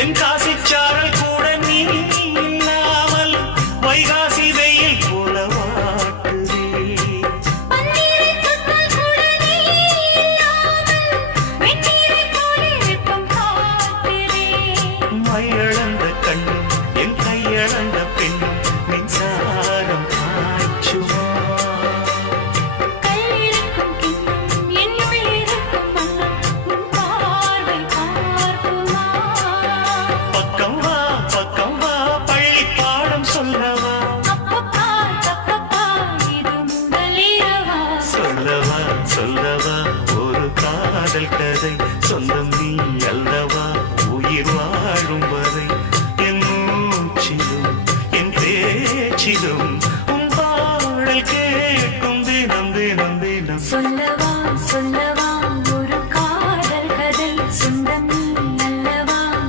தென்காசி சாரல் கூட நீ இல்லாமல் வைகாசி வெயில் போல வாட்டுதே. மையளந்த கண்ணு என் கையளந்த